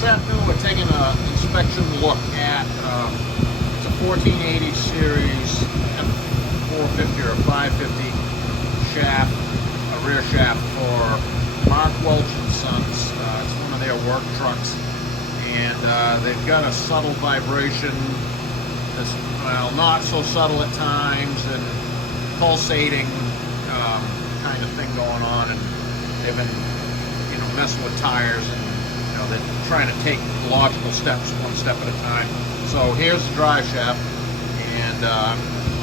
This afternoon we're taking an inspection look at it's a 1480 series F450 or 550 shaft, a rear shaft for Mark Welch and Sons. It's one of their work trucks, and they've got a subtle vibration that's, well, not so subtle at times, and pulsating kind of thing going on, and they've been, messing with tires, and they're trying to take logical steps one step at a time. So here's the drive shaft, and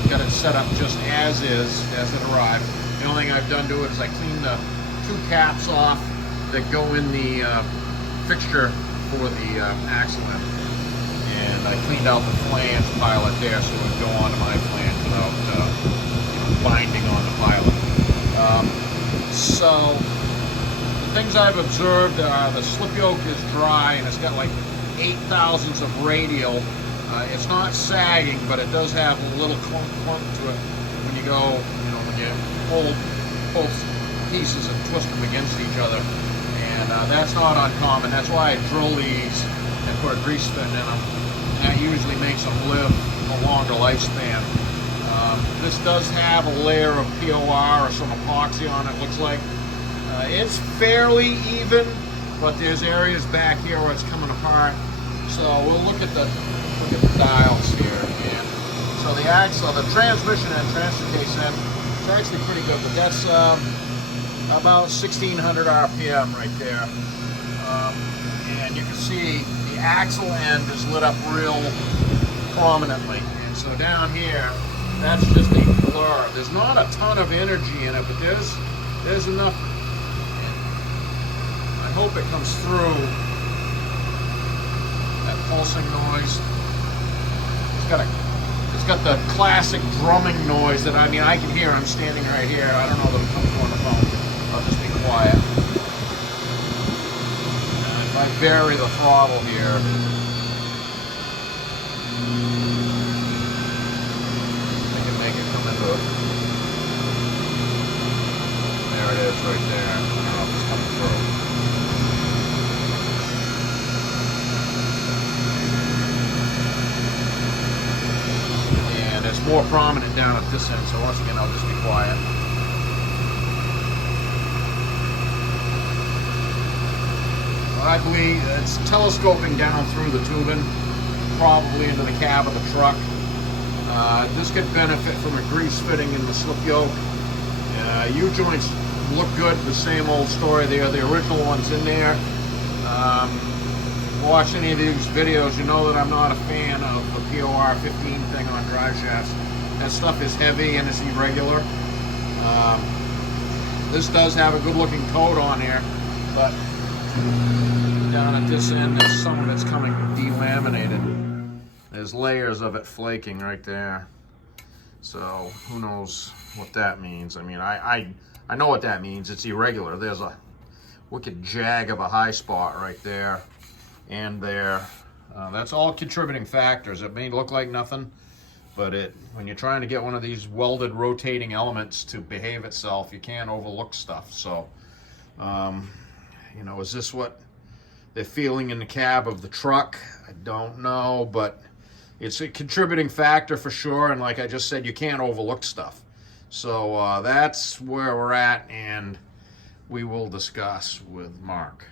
got it set up just as is, as it arrived. The only thing I've done to it is I cleaned the two caps off that go in the fixture for the axle end, and I cleaned out the flange pilot there so it would go onto my flange without binding on the pilot. So the things I've observed are the slip yoke is dry, and it's got like 0.008 of radial. It's not sagging, but it does have a little clunk to it when you go, when you hold both pieces and twist them against each other. And that's not uncommon. That's why I drill these and put a grease fin in them. And that usually makes them live a longer lifespan. This does have a layer of POR or some epoxy on it, looks like. It's fairly even, but there's areas back here where it's coming apart. So we'll look at the dials here. And so the axle, the transmission and transfer case end, it's actually pretty good, but that's about 1600 RPM right there. And you can see the axle end is lit up real prominently. And so down here, that's just a blur. There's not a ton of energy in it, but there's enough. I hope it comes through. That pulsing noise. It's got the classic drumming noise that I can hear. I'm standing right here. I don't know that it comes through on the phone. I'll just be quiet. And if I vary the throttle here, I can make it come into it. There it is right there. I don't know if it's coming through. It's more prominent down at this end, so once again I'll just be quiet. Well, I believe it's telescoping down through the tubing, probably into the cab of the truck. This could benefit from a grease fitting in the slip yoke. U-joints look good, the same old story. They are the original ones in there. Watch any of these videos, you know that I'm not a fan of the POR 15 thing on drive shafts. That stuff is heavy and it's irregular. This does have a good looking coat on here, but down at this end there's some of it's coming delaminated. There's layers of it flaking right there. So who knows what that means. I know what that means. It's irregular. There's a wicked jag of a high spot right there and there. That's all contributing factors. It may look like nothing, but when you're trying to get one of these welded rotating elements to behave itself, you can't overlook stuff. So is this what they're feeling in the cab of the truck? I don't know, but it's a contributing factor for sure. And like I just said, you can't overlook stuff. So that's where we're at, and we will discuss with Mark.